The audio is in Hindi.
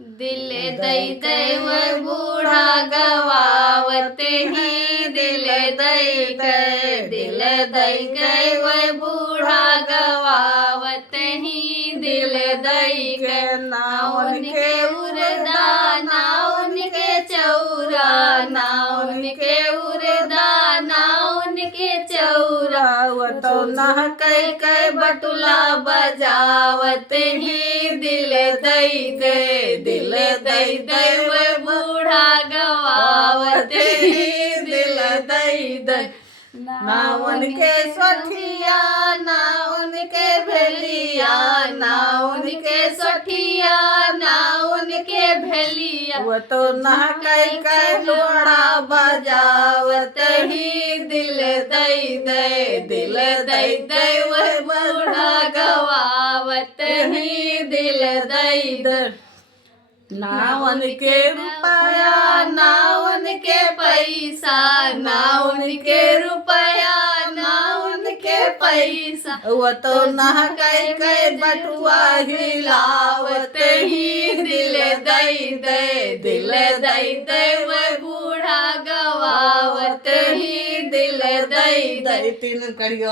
दिल दई दई वह बूढ़ा गवावते ही दिल दई गए दिल दई गए वह बूढ़ा गवावते ही दिल दई गए ना उनके उरदा ना उनके चौरा ना उनके उरदा ना उनके चौरा वो तो नह कई कई बटुला बजावते ही दिल दई दे दिल दई दई वह बूढ़ा गवावते ही दिल दई दई ना उनके सोठिया ना उनके भेलिया ना उनके सोठिया ना उनके भेलिया वो तो ना कई कई लोड़ा बजावते ही दिल दई दे दिल दई दई वह बूढ़ा गवावते ही दिल दई दे ना उनके रुपया ना उनके पैसा ना उनके रुपया ना उनके पैसा वो तो ना कई कई बटुआ हिलावते ही दिल दई दे दिल दई दे वह बूढ़ा गवावते ही दिल दई दई तीन करियो।